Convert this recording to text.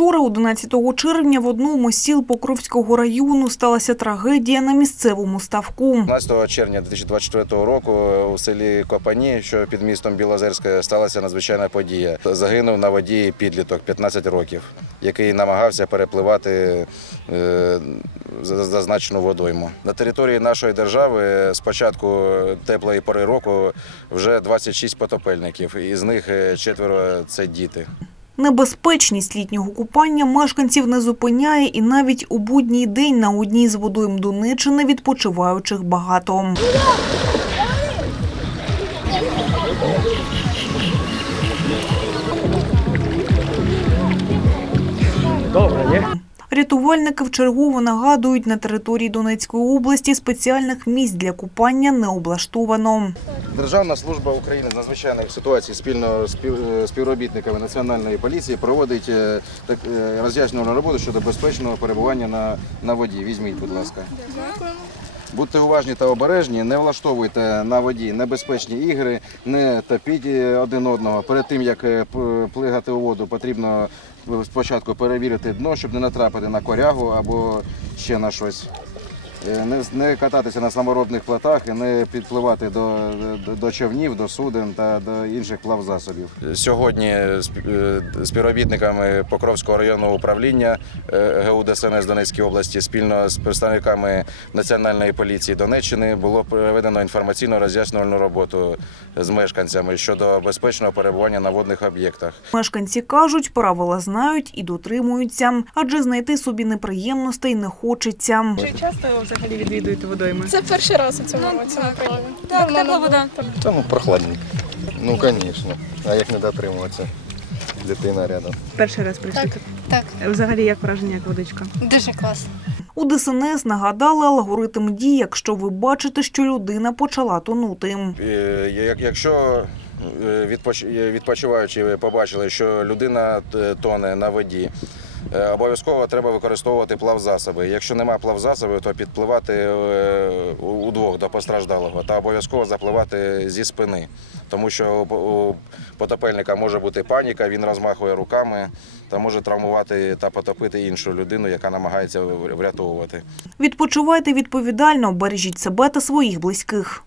Вчора, 11 червня, в одному з сіл Покровського району сталася трагедія на місцевому ставку. 15 червня 2024 року у селі Копані, що під містом Білозерське, сталася надзвичайна подія. Загинув на воді підліток 15 років, який намагався перепливати е, зазначену водойму. На території нашої держави з початку теплої пори року вже 26 потопельників, із них е, четверо це діти. Небезпечність літнього купання мешканців не зупиняє і навіть у будній день на одній з водойм Донеччини відпочиваючих багато. Рятувальники вчергово нагадують, на території Донецької області спеціальних місць для купання не облаштовано. Державна служба України з надзвичайних ситуацій спільно з спів- співробітниками національної поліції проводить е, так, е, роз'яснювальну роботу щодо безпечного перебування на, на воді. Візьміть, будь ласка. Будьте уважні та обережні, не влаштовуйте на воді небезпечні ігри, не топіть е, один одного. Перед тим як е, плигати у воду, потрібно е, спочатку перевірити дно, щоб не натрапити на корягу або ще на щось. Е, Не, не кататися на саморобних плотах і не підпливати до, до, до човнів, до суден та до інших плавзасобів. Сьогодні з е, співробітниками Покровського районного управління е, ГУ ДСНС Донецької області спільно з представниками Національної поліції Донеччини було проведено інформаційно роз'яснювальну роботу з мешканцями щодо безпечного перебування на водних об'єктах. Мешканці кажуть, правила знають і дотримуються, адже знайти собі неприємностей не хочеться. Чи часто взагалі відвідуєте водойми? Це перший раз у цьому році на Так, Давно тепла вода. було. Та ну прохладненько. Ну, звісно. А як не дотримуватися? Дитина рядом. Перший раз прийшли. Так, так, Взагалі, як враження, як водичка? дуже класно. У ДСНС нагадали алгоритм дій, якщо ви бачите, що людина почала тонути. Е, як- Якщо е, е, відпочиваючи ви побачили, що людина тоне на воді, обов'язково треба використовувати плавзасоби. Якщо немає плавзасобів, то підпливати е, удвох до постраждалого та обов'язково запливати зі спини, тому що у потопельника може бути паніка, він розмахує руками та може травмувати та потопити іншу людину, яка намагається врятовувати. Відпочивайте відповідально, бережіть себе та своїх близьких.